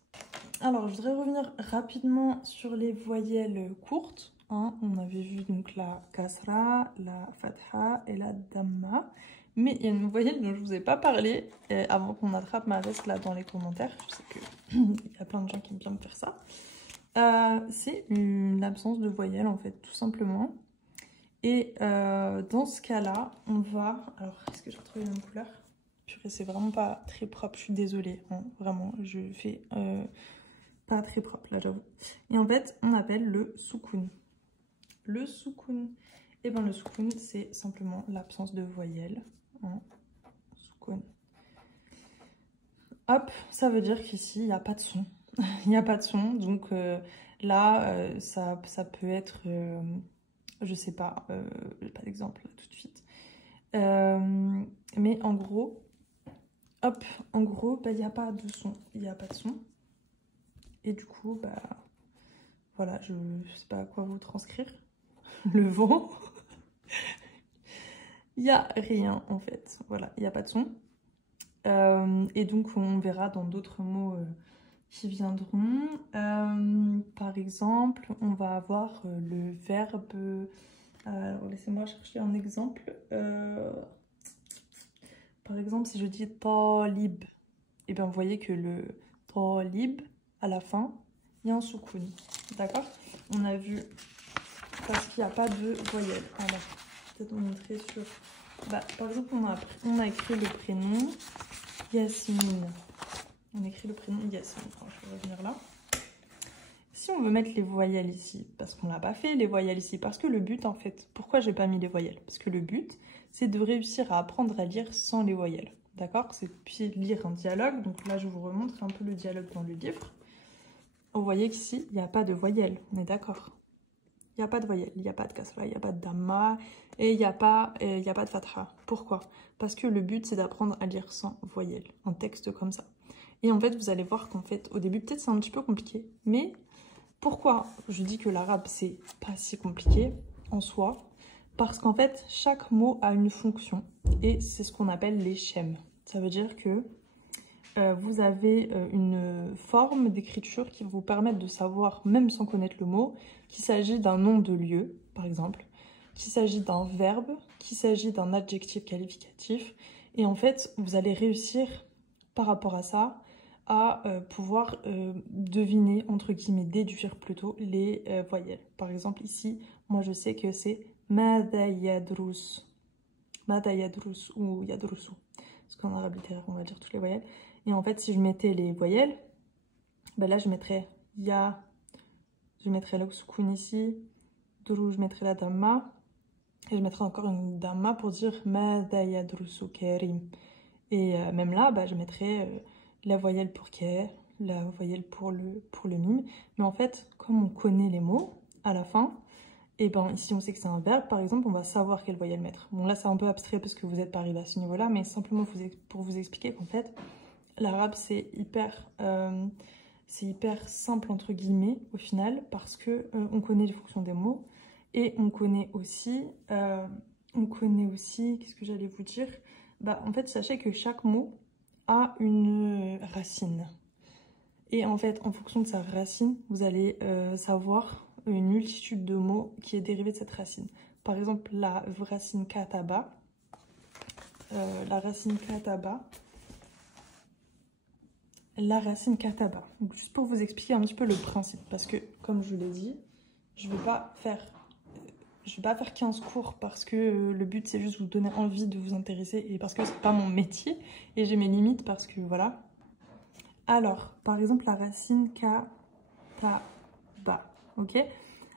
Alors, je voudrais revenir rapidement sur les voyelles courtes. Hein. On avait vu donc la kasra, la fatha et la damma. Mais il y a une voyelle dont je ne vous ai pas parlé avant qu'on attrape ma veste là dans les commentaires. Je sais qu'il y a plein de gens qui aiment bien me faire ça. C'est une absence de voyelle en fait, tout simplement. Et dans ce cas-là, on va... Alors, est-ce que j'ai retrouvé la même couleur? Purée, c'est vraiment pas très propre, je suis désolée. Hein, vraiment, je fais pas très propre là, j'avoue. Et en fait, on appelle le soukoun. Le soukoun. Et bien, le soukoun, c'est simplement l'absence de voyelle. Hein. Soukoun. Hop, ça veut dire qu'ici, il n'y a pas de son. Il n'y a pas de son, donc là, ça peut être... je sais pas, pas d'exemple tout de suite. Mais en gros, hop, en gros, bah, il n'y a pas de son. Il n'y a pas de son. Et du coup, bah, voilà, je sais pas à quoi vous transcrire. Le vent. Il n'y a rien, en fait. Voilà, il n'y a pas de son. Et donc, on verra dans d'autres mots qui viendront. Par exemple, on va avoir le verbe Alors, laissez-moi chercher un exemple. Par exemple, si je dis talib, et bien vous voyez que le talib, à la fin, il y a un soukoun. D'accord? On a vu, parce qu'il n'y a pas de voyelle. Alors, peut-être vous montrer sur... Bah, par exemple, on a écrit le prénom Yasmine. On écrit le prénom Yasmine. Alors, je vais revenir là. Si on veut mettre les voyelles ici, parce qu'on l'a pas fait, les voyelles ici, parce que le but, en fait, pourquoi j'ai pas mis les voyelles? Parce que le but, c'est de réussir à apprendre à lire sans les voyelles. D'accord? C'est puis lire un dialogue. Donc là, je vous remontre un peu le dialogue dans le livre. Vous voyez qu'ici, il n'y a pas de voyelles. On est d'accord? Il n'y a pas de voyelles, il n'y a pas de kasra, il n'y a pas de damma et il n'y a pas de fatha. Pourquoi? Parce que le but, c'est d'apprendre à lire sans voyelles, un texte comme ça. Et en fait, vous allez voir qu'en fait, au début, peut-être c'est un petit peu compliqué, mais pourquoi je dis que l'arabe, c'est pas si compliqué en soi? Parce qu'en fait, chaque mot a une fonction et c'est ce qu'on appelle les schèmes. Ça veut dire que vous avez une forme d'écriture qui va vous permettre de savoir, même sans connaître le mot, qu'il s'agit d'un nom de lieu, par exemple, qu'il s'agit d'un verbe, qu'il s'agit d'un adjectif qualificatif. Et en fait, vous allez réussir, par rapport à ça, à pouvoir deviner, entre guillemets, déduire plutôt les voyelles. Par exemple, ici, moi je sais que c'est Mada yadrus. Mada yadrus ou yadrusu. Parce qu'en arabe littéraire, on va dire toutes les voyelles. Et en fait, si je mettais les voyelles, ben là, je mettrais ya, je mettrais le soukoun ici, dru, je mettrais la damma, et je mettrais encore une damma pour dire mada yadrusu karim. Et même là, bah, je mettrais la voyelle pour ke, la voyelle pour le mime. Mais en fait, comme on connaît les mots, à la fin, et ben ici on sait que c'est un verbe, par exemple, on va savoir quelle voyelle mettre. Bon là, c'est un peu abstrait parce que vous n'êtes pas arrivé à ce niveau-là, mais simplement pour vous expliquer qu'en fait, l'arabe, c'est hyper simple, entre guillemets, au final, parce que on connaît les fonctions des mots et on connaît aussi, qu'est-ce que j'allais vous dire? Bah, en fait, sachez que chaque mot a une racine. Et en fait, en fonction de sa racine, vous allez savoir une multitude de mots qui est dérivée de cette racine. Par exemple, la racine kataba, Donc, juste pour vous expliquer un petit peu le principe, parce que, comme je vous l'ai dit, je ne vais pas faire 15 cours parce que le but, c'est juste vous donner envie de vous intéresser et parce que c'est pas mon métier et j'ai mes limites parce que, voilà. Alors, par exemple, la racine kataba, ok?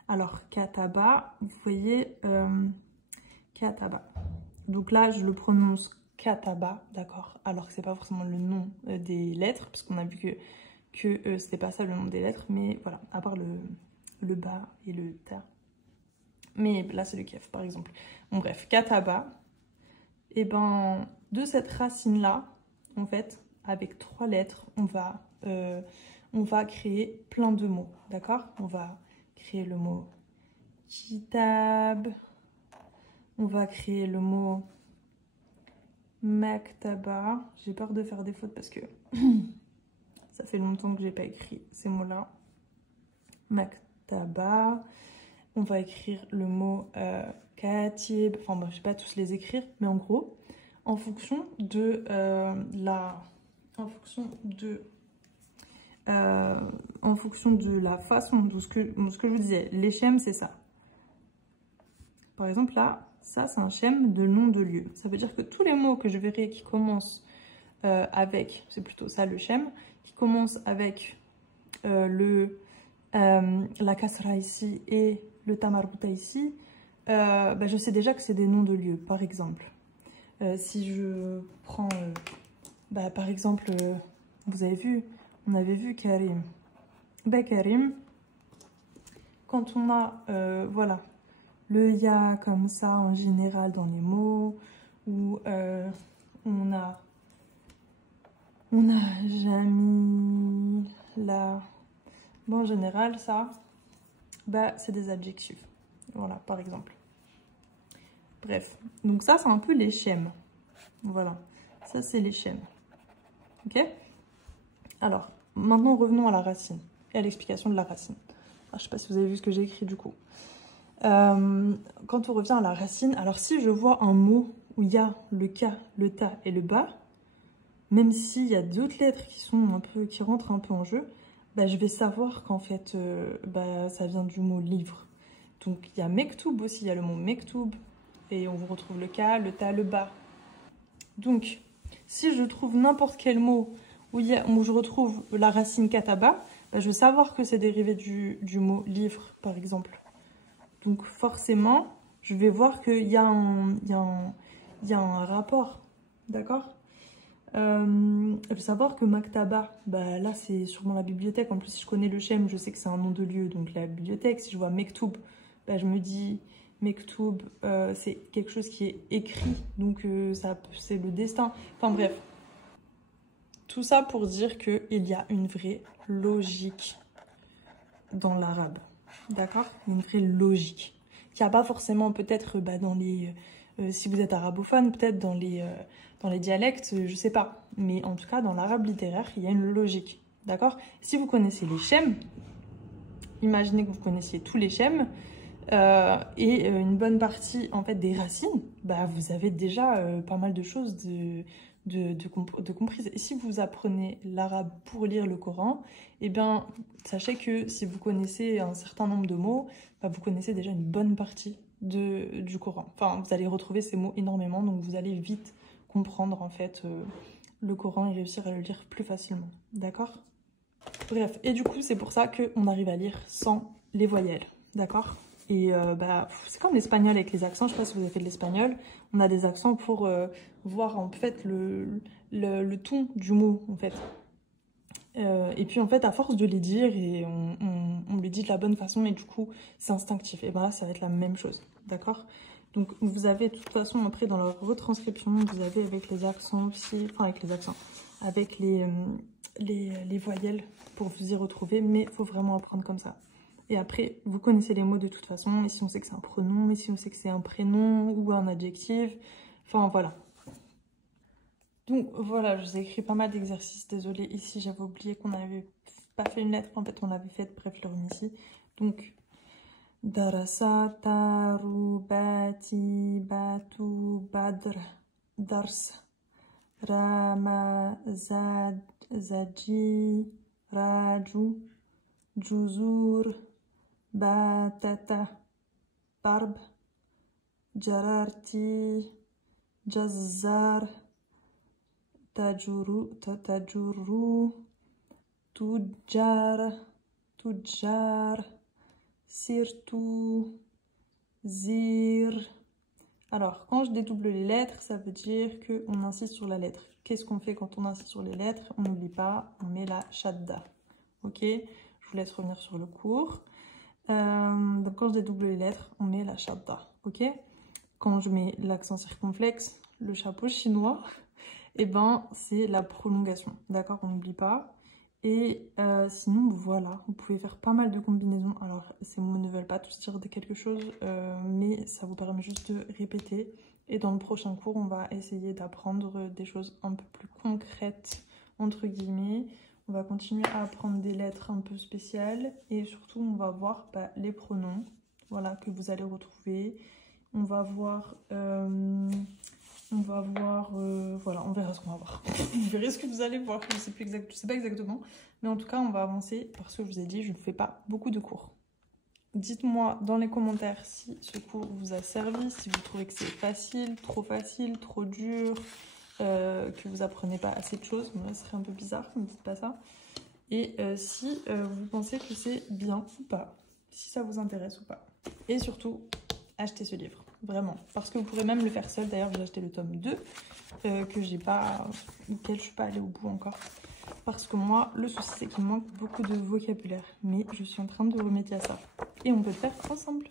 Alors, kataba, vous voyez, kataba. Donc là, je le prononce kataba, d'accord? Alors que c'est pas forcément le nom des lettres, parce qu'on a vu que c'était pas ça le nom des lettres, mais voilà, à part le ba et le ta. Mais là, c'est le kef, par exemple. Bon, bref, kataba. Et ben, de cette racine-là, en fait, avec 3 lettres, on va créer plein de mots, d'accord? On va créer le mot kitab. On va créer le mot maktaba. J'ai peur de faire des fautes parce que ça fait longtemps que j'ai pas écrit ces mots-là. Maktaba. On va écrire le mot katib. Enfin, bon, je vais pas tous les écrire, mais en gros, en fonction de la façon, de ce que je vous disais, les schèmes, c'est ça. Par exemple, là, ça, c'est un schème de nom de lieu. Ça veut dire que tous les mots que je verrai qui commencent avec, c'est plutôt ça le schème, qui commencent avec la kasra ici et le tamarbuta ici, bah, je sais déjà que c'est des noms de lieu, par exemple. Si je prends, bah, par exemple, vous avez vu, on avait vu Karim. Bah, Karim, quand on a, voilà, le ya comme ça en général dans les mots, ou on a Jamil, la... Bon, en général, ça, bah, c'est des adjectifs. Voilà, par exemple. Bref, donc ça, c'est un peu les schèmes. Voilà, ça, c'est les schèmes. Ok? Alors, maintenant, revenons à la racine et à l'explication de la racine. Alors, je ne sais pas si vous avez vu ce que j'ai écrit du coup. Quand on revient à la racine, alors si je vois un mot où il y a le K, le Ta et le Ba, même s'il y a d'autres lettres qui rentrent un peu en jeu, bah, je vais savoir qu'en fait, ça vient du mot livre. Donc il y a Mektoub aussi, il y a le mot Mektoub, et on vous retrouve le K, le Ta, le Ba. Donc, si je trouve n'importe quel mot où je retrouve la racine Kataba, bah, je vais savoir que c'est dérivé du mot livre, par exemple. Donc forcément, je vais voir qu'il y a un rapport, d'accord? Je vais savoir que Maktaba, bah là c'est sûrement la bibliothèque. En plus, si je connais le Shem, je sais que c'est un nom de lieu, donc la bibliothèque. Si je vois Mektoub, bah, je me dis Mektoub, c'est quelque chose qui est écrit, donc c'est le destin. Enfin bref, tout ça pour dire qu'il y a une vraie logique dans l'arabe, d'accord? Une vraie logique. Il n'y a pas forcément peut-être dans les... si vous êtes arabophone, peut-être dans les dialectes, je sais pas. Mais en tout cas, dans l'arabe littéraire, il y a une logique, d'accord? Si vous connaissez les schèmes, imaginez que vous connaissiez tous les schèmes, et une bonne partie en fait des racines, bah, vous avez déjà pas mal de choses de comprises. Et si vous apprenez l'arabe pour lire le Coran, eh bien, sachez que si vous connaissez un certain nombre de mots, bah, vous connaissez déjà une bonne partie du Coran. Enfin, vous allez retrouver ces mots énormément, donc vous allez vite comprendre en fait le Coran et réussir à le lire plus facilement. D'accord? Bref, et du coup, c'est pour ça qu'on arrive à lire sans les voyelles. D'accord? Et c'est comme l'espagnol avec les accents. Je sais pas si vous avez fait de l'espagnol. On a des accents pour voir en fait le ton du mot en fait. Et puis en fait, à force de les dire, et on les dit de la bonne façon, et du coup, c'est instinctif. Et ben là, ça va être la même chose. D'accord? Donc vous avez de toute façon après dans la retranscription, vous avez avec les accents aussi, enfin avec les accents, avec les voyelles pour vous y retrouver, mais il faut vraiment apprendre comme ça. Et après, vous connaissez les mots de toute façon, et si on sait que c'est un pronom, et si on sait que c'est un prénom ou un adjectif, enfin voilà. Donc voilà, je vous ai écrit pas mal d'exercices, désolée, ici j'avais oublié qu'on n'avait pas fait une lettre, en fait on avait fait, bref, je le remets ici. Donc, Darasa, Taru, Bati, Batu, Badr, Dars, Rama, Zad, Zaji, Raju, Juzur, Batata, Barb, Jararti, Jazzar, Tajuru, Tujar, Sirtu, Zir. Alors, quand je dédouble les lettres, ça veut dire qu'on insiste sur la lettre. Qu'est-ce qu'on fait quand on insiste sur les lettres? On n'oublie pas, on met la shadda. Ok? Je vous laisse revenir sur le cours. Donc quand je dédouble les lettres, on met la shadda, ok? Quand je mets l'accent circonflexe, le chapeau chinois, et ben c'est la prolongation, d'accord? On n'oublie pas. Et sinon, voilà, vous pouvez faire pas mal de combinaisons. Alors, ces mots ne veulent pas tous dire de quelque chose, mais ça vous permet juste de répéter. Et dans le prochain cours, on va essayer d'apprendre des choses un peu plus concrètes, entre guillemets. On va continuer à apprendre des lettres un peu spéciales et surtout on va voir les pronoms, voilà, que vous allez retrouver. On va voir, voilà, on verra ce qu'on va voir. Vous verrez ce que vous allez voir, je sais pas exactement, mais en tout cas on va avancer parce que je vous ai dit, je ne fais pas beaucoup de cours. Dites-moi dans les commentaires si ce cours vous a servi, si vous trouvez que c'est facile, trop dur. Que vous apprenez pas assez de choses, moi, ce serait un peu bizarre, ne me dites pas ça. Et si vous pensez que c'est bien ou pas, si ça vous intéresse ou pas. Et surtout, achetez ce livre, vraiment. Parce que vous pourrez même le faire seul. D'ailleurs, j'ai acheté le tome 2, que j'ai pas, auquel je suis pas allée au bout encore. Parce que moi, le souci, c'est qu'il me manque beaucoup de vocabulaire. Mais je suis en train de remédier à ça. Et on peut le faire ensemble.